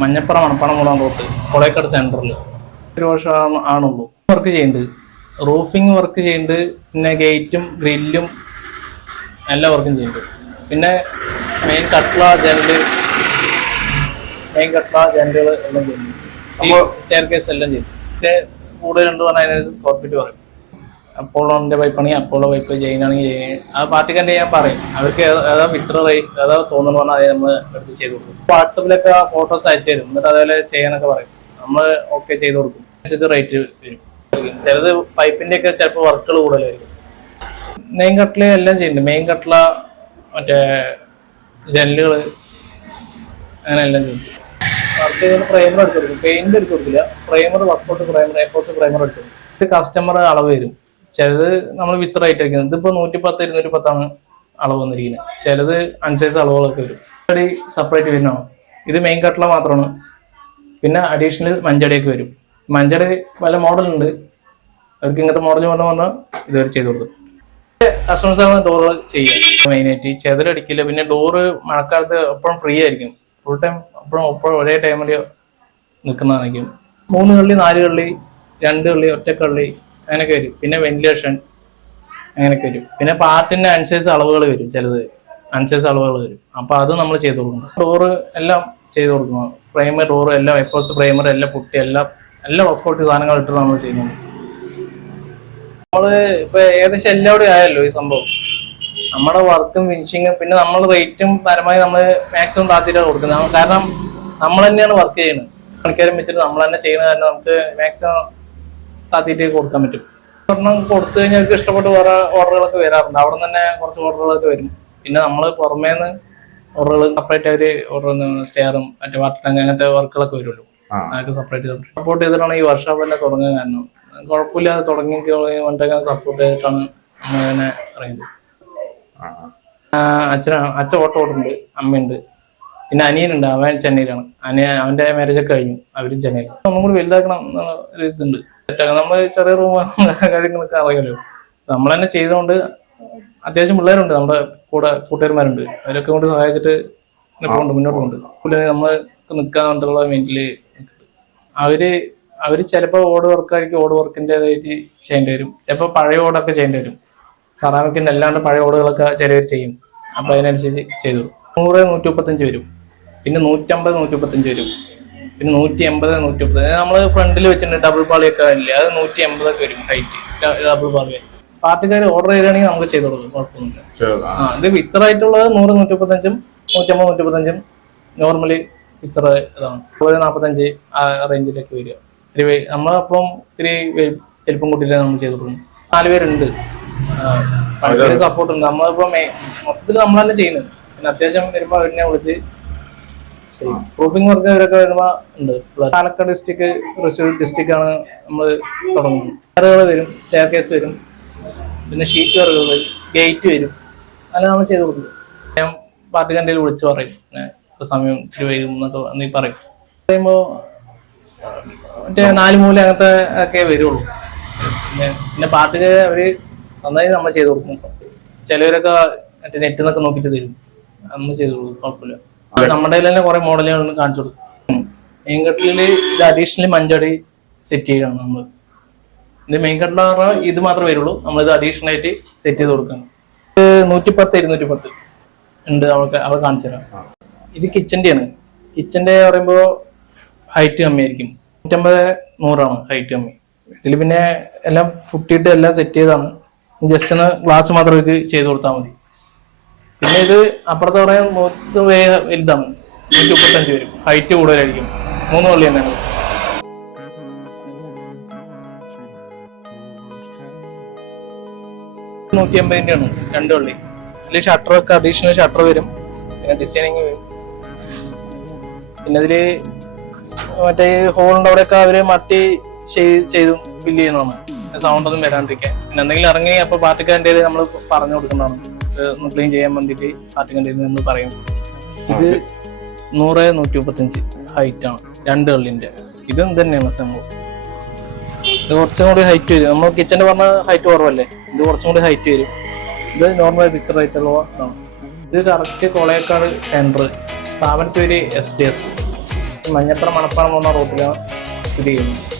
Manjappura മണപ്പണമുളം root കൊളേക്കാട് സെൻറ്ററിൽ 1 വർഷം ആണുള്ളൂ work ചെയ്യുന്നുണ്ട്. റൂഫിങ് വർക്ക് ചെയ്യുന്നുണ്ട്, പിന്നെ ഗേറ്റും ഗ്രില്ലും എല്ലാ വർക്കും ചെയ്യുന്നുണ്ട്. പിന്നെ മെയിൻ കട്ട്ള ജനലുകൾ എല്ലാം ചെയ്യുന്നു. സ്റ്റെയർ കേസ് എല്ലാം ചെയ്യും. ഇതിന്റെ കൂടുതലുണ്ട് പറഞ്ഞാൽ അതിനനുസരിച്ച് സ്ക്വയർ ഫീറ്റ് പറയും. അപ്പോളോന്റെ പൈപ്പാണെങ്കിൽ അപ്പോളോ പൈപ്പ് ചെയ്യുകയാണെങ്കിൽ ആ പാർട്ടിക്കാരുടെ ഞാൻ പറയും. അവർക്ക് ഏതാ പിക്ചർ ഏതാ തോന്നുന്നു പറഞ്ഞാൽ അത് നമ്മൾ എടുത്ത് ചെയ്ത് കൊടുക്കും. വാട്സപ്പിലൊക്കെ ഫോട്ടോസ് അയച്ചു തരും, എന്നിട്ട് അതേപോലെ ചെയ്യാനൊക്കെ പറയും. നമ്മൾ ഓക്കെ ചെയ്ത് കൊടുക്കും. അനുസരിച്ച് റേറ്റ് വരും. ചിലത് പൈപ്പിന്റെ ഒക്കെ ചിലപ്പോൾ വർക്കുകൾ കൂടുതലായിരിക്കും. മെയിൻ കട്ടില എല്ലാം ചെയ്യുന്നുണ്ട്. മെയിൻ കട്ടില, മറ്റേ ജനലുകൾ, അങ്ങനെ എല്ലാം ചെയ്യും. വർക്ക് ചെയ്ത് പ്രൈമർ എടുത്ത് കൊടുക്കും. പെയിന്റ് എടുത്ത് കൊടുക്കില്ല. Primer, workout primer, epoxy primer എടുത്ത് കൊടുക്കും. ഇത് കസ്റ്റമർ അളവ് വരും. ചിലത് നമ്മൾ പിക്ചർ ആയിട്ട് വയ്ക്കുന്നത്. ഇതിപ്പോൾ 110, 210 അളവ് വന്നിരിക്കുന്നത്. ചിലത് അനുസരിച്ച് അളവുകളൊക്കെ വരും. സെപ്പറേറ്റ് വരുന്നതാണ്. ഇത് മെയിൻ കട്ടില മാത്രമാണ്. പിന്നെ അഡീഷണൽ മഞ്ചടിയൊക്കെ വരും. മഞ്ചടി പല മോഡലുണ്ട്. അവർക്ക് ഇങ്ങനത്തെ മോഡൽ പറഞ്ഞാൽ ഇതുവരെ ചെയ്ത് കൊടുക്കും. കസ്റ്റമേഴ്സാണ് ഡോറ് ചെയ്യുക മെയിനായിട്ട്. ചെതലടിക്കില്ല. പിന്നെ ഡോറ് മഴക്കാലത്ത് എപ്പോഴും ഫ്രീ ആയിരിക്കും. ഫുൾ ടൈം എപ്പോഴും ഒരേ ടൈമിൽ നിൽക്കുന്നതായിരിക്കും. 3 കള്ളി, 4 കള്ളി, 2 കള്ളി, ഒറ്റ കള്ളി അങ്ങനെയൊക്കെ വരും. പിന്നെ വെന്റിലേഷൻ അങ്ങനെയൊക്കെ വരും. പിന്നെ പാർട്ടിന്റെ അനുസരിച്ച് അളവുകൾ വരും. ചിലത് അനുസരിച്ച് അളവുകൾ വരും. അപ്പൊ അത് നമ്മൾ ചെയ്ത് കൊടുക്കണം. ഡോറ് എല്ലാം ചെയ്ത് കൊടുക്കണം. പ്രൈമർ, ഡോറ് എല്ലാം, എപ്പോസ് പ്രൈമർ എല്ലാം, പുട്ടി എല്ലാ ഹോസ്പോട്ടി സാധനങ്ങൾ ഇട്ടിട്ട് നമ്മൾ ചെയ്യുന്നുണ്ട്. നമ്മള് ഇപ്പൊ ഏകദേശം എല്ലാവരും ആയല്ലോ ഈ സംഭവം. നമ്മുടെ വർക്കും ഫിനിഷിങ്ങും പിന്നെ നമ്മൾ റേറ്റും പരമായി നമ്മൾ മാക്സിമം താത്തിട്ടാണ് കൊടുക്കുന്നത്. കാരണം നമ്മൾ തന്നെയാണ് വർക്ക് ചെയ്യുന്നത്. പണിക്കാരും വെച്ചിട്ട് നമ്മൾ തന്നെ ചെയ്യുന്ന കാരണം നമുക്ക് മാക്സിമം താത്തിട്ട് കൊടുക്കാൻ പറ്റും. ഒരെണ്ണം കൊടുത്തു കഴിഞ്ഞാൽ അവർക്ക് ഇഷ്ടപ്പെട്ട് വേറെ ഓർഡറുകളൊക്കെ വരാറുണ്ട്. അവിടെ തന്നെ കുറച്ച് ഓർഡറുകളൊക്കെ വരും. പിന്നെ നമ്മൾ പുറമേന്ന് ഓർഡറുകൾ സെപ്പറേറ്റ് അവര് ഓർഡർ, സ്റ്റെയറും മറ്റേ വാട്ടർ ടാങ്ക് അങ്ങനത്തെ വർക്കുകളൊക്കെ വരുമല്ലോ. അതൊക്കെ സെപ്പറേറ്റ് സപ്പോർട്ട് ചെയ്തിട്ടാണ് ഈ വർക്ക്ഷോപ്പ് തന്നെ തുടങ്ങാൻ കാരണം. കുഴപ്പമില്ലാതെ തുടങ്ങി കൊണ്ടൊക്കെ സപ്പോർട്ട് ചെയ്തിട്ടാണ് നമ്മളിങ്ങനെ പറയുന്നത്. അച്ഛൻ ഓട്ടോ ഓടുന്നുണ്ട്, അമ്മയുണ്ട്, പിന്നെ അനിയനുണ്ട്. അവൻ ചെന്നൈയിലാണ്. അവന്റെ മാരേജ് ഒക്കെ കഴിഞ്ഞു. അവരും ചെന്നൈയിലാണ്. ഒന്നും കൂടി വലുതാക്കണം എന്നുള്ള ഒരു ഇതുണ്ട്. നമ്മൾ ചെറിയ റൂം കാര്യങ്ങളൊക്കെ അറിയാമല്ലോ. നമ്മൾ തന്നെ ചെയ്തുകൊണ്ട് അത്യാവശ്യം പിള്ളേരുണ്ട്, നമ്മുടെ കൂട്ടുകാരന്മാരുണ്ട്. അവരൊക്കെ കൊണ്ട് സഹായിച്ചിട്ട് മുന്നോട്ട് പോകുന്നുണ്ട്. നമ്മൾ നിൽക്കാൻ വേണ്ടിയുള്ള മെയിൻറ്റില് അവര് ചിലപ്പോൾ ഓട് വർക്കായിരിക്കും. ഓട് വർക്കിൻ്റെതായിട്ട് ചെയ്യേണ്ടി വരും. ചിലപ്പോൾ പഴയ ഓടൊക്കെ ചെയ്യേണ്ടി വരും. സെറാമിക്കിന്റെ അല്ലാണ്ട് പഴയ ഓടുകളൊക്കെ ചിലവർ ചെയ്യും. അപ്പൊ അതിനനുസരിച്ച് ചെയ്തു. 100, 135 വരും. പിന്നെ 150, 135 വരും. പിന്നെ 180, 130. നമ്മള് ഫ്രണ്ടിൽ വെച്ചിട്ടുണ്ട് ഡബിൾ പാളിയൊക്കെ ഇല്ലേ, അത് 180 ഒക്കെ വരും ഹൈറ്റ്. ഡബിൾ പാളി പാർട്ടിക്കാർ ഓർഡർ ചെയ്യണമെങ്കിൽ നമുക്ക് ചെയ്ത് കൊടുക്കും, കുഴപ്പമൊന്നുമില്ല. ഇത് ഫിക്സർ ആയിട്ടുള്ളത് 100, 135, 150, 135 നോർമലി ഫിക്സർ ഇതാണ്. 45 ആ റേഞ്ചിലൊക്കെ വരിക. നമ്മളപ്പം ഇത്തിരി വലിപ്പം കൂട്ടിയില്ല നമ്മൾ ചെയ്ത് കൊടുക്കും. 4 പേരുണ്ട്. സപ്പോർട്ട് ഉണ്ട്. നമ്മളിപ്പോ മൊത്തത്തിൽ നമ്മൾ തന്നെ ചെയ്യുന്നത്. പിന്നെ അത്യാവശ്യം വരുമ്പോ അവരിനെ വിളിച്ച് ചെയ്യും. പ്രൂഫിംഗ് വർക്ക് ഇവരൊക്കെ വരുമ്പോ ഉണ്ട്. പാലക്കാട് ഡിസ്ട്രിക്ട്, തൃശ്ശൂർ ഡിസ്ട്രിക്ട് ആണ് നമ്മൾ തുടങ്ങുന്നത്. സ്റ്റെയറുകൾ വരും, സ്റ്റെയർ കേസ് വരും, പിന്നെ ഷീറ്റ് വർക്കുകൾ വരും, ഗേറ്റ് വരും. അതെല്ലാം നമ്മൾ ചെയ്ത് കൊടുക്കും. ഞാൻ പാർട്ടിക്കാരുടെ വിളിച്ച് പറയും, സമയം ഇത്തിരി വൈകും എന്നൊക്കെ നീ പറയും. പറയുമ്പോ മറ്റേ 4 മൂല അങ്ങനത്തെ ഒക്കെ വരുള്ളൂ. പിന്നെ പാർട്ടിക്ക് അവര് നന്നായി നമ്മൾ ചെയ്ത് കൊടുക്കും. ചിലവരൊക്കെ മറ്റേ നെറ്റിൽ നിന്നൊക്കെ നോക്കിയിട്ട് തരും, നമ്മൾ ചെയ്ത് കൊടുക്കും, കുഴപ്പമില്ല. നമ്മുടെ തന്നെ കുറെ മോഡലുകൾ കാണിച്ചു കൊടുക്കും. മെയിൻ കട്ടിലിൽ ഇത് അഡീഷണലി മഞ്ചടി സെറ്റ് ചെയ്യണം നമ്മൾ. ഇത് മെയിൻ കട്ടില പറഞ്ഞാൽ ഇത് മാത്രമേ വരുള്ളൂ. നമ്മളിത് അഡീഷണൽ ആയിട്ട് സെറ്റ് ചെയ്ത് കൊടുക്കണം. 110, 210 ഉണ്ട്. അവൾ കാണിച്ചു തരാം. ഇത് കിച്ചന്റെ ആണ്. കിച്ചന്റെ പറയുമ്പോൾ ഹൈറ്റ് കമ്മിയായിരിക്കും. 150, 100 ഹൈറ്റ് കമ്മി. ഇതിൽ പിന്നെ എല്ലാം പുട്ടിയിട്ട് എല്ലാം സെറ്റ് ചെയ്താണ്. ജസ്റ്റ് ഒന്ന് ഗ്ലാസ് മാത്രം ഇത് ചെയ്ത് കൊടുത്താൽ മതി. പിന്നെ ഇത് അപ്പുറത്തെ പറയാൻ വലുതാണ്. 135 വരും. ഹൈറ്റ് കൂടുതലായിരിക്കും. 3 കള്ളി തന്നെയാണ്. 180 ആണ് 2 കള്ളി. ഇതിൽ ഷട്ടറൊക്കെ അഡീഷണൽ ഷട്ടർ വരും. പിന്നെ ഡിസൈനിങ് വരും. പിന്നെ ഇതില് മറ്റേ ഹോളിന്റെ അവിടെയൊക്കെ അവര് മട്ടി ചെയ്തു ഫില്ല് ചെയ്യുന്നതാണ്, സൗണ്ട് ഒന്നും വരാണ്ടിരിക്കാൻ. പിന്നെ എന്തെങ്കിലും ഇറങ്ങി അപ്പൊ പാർട്ടിക്കാരുടെ നമ്മൾ പറഞ്ഞു കൊടുക്കുന്നതാണ്. ഒന്ന് ക്ലീൻ ചെയ്യാൻ വേണ്ടിയിട്ട് പാർട്ടിക്കാരുടെ നമ്മൾ പറയും. ഇത് 100, 135 ഹൈറ്റ് ആണ് 2 കള്ളിന്റെ. ഇതും തന്നെയാണ് സംഭവം. ഇത് കുറച്ചും കൂടി ഹൈറ്റ് വരും. നമ്മൾ കിച്ചന്റെ പറഞ്ഞ ഹൈറ്റ് കുറവല്ലേ, ഇത് കുറച്ചും കൂടി ഹൈറ്റ് വരും. ഇത് നോർമൽ പിക്ചർ ആയിട്ടുള്ള ഇതാണ്. ഇത് കറക്റ്റ് കൊളേക്കാട് സെന്റർ. സ്ഥാപനത്തിൽ ഒരു SDS മഞ്ഞപ്പുറം മണപ്പാറം പോകുന്ന റൂട്ടിലാണ് സ്ഥിതി ചെയ്യുന്നത്.